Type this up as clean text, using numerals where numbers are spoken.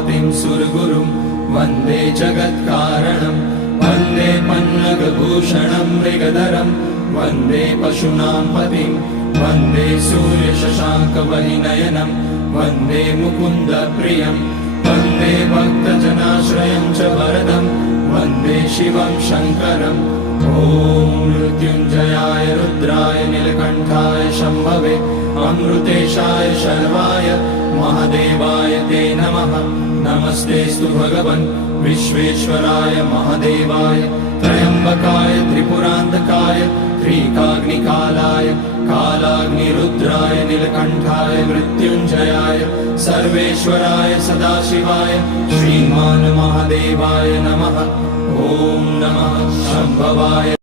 पतिं सुरगुरुं वन्दे जगत्कारणं वन्दे पन्नगभूषणं मृगधरं वन्दे पशूनां पतिं वन्दे सूर्यशशाङ्कवहिनयनं वन्दे मुकुन्दप्रियं वन्दे भक्तजनाश्रयं च वरदं वन्दे शिवं शङ्करम् ॐ मृत्युञ्जयाय रुद्राय नीलकण्ठाय शम्भवे अमृतेशाय शर्वाय महादेवाय ते नमः। नमस्तेस्तु भगवन् विश्वेश्वराय महादेवाय त्र्यम्बकाय त्रिपुरान्तकाय त्रिकाग्निकालाय कालाग्निरुद्राय नीलकण्ठाय मृत्युञ्जयाय सर्वेश्वराय सदाशिवाय श्रीमान् महादेवाय नमः। ॐ नमः शम्भवाय।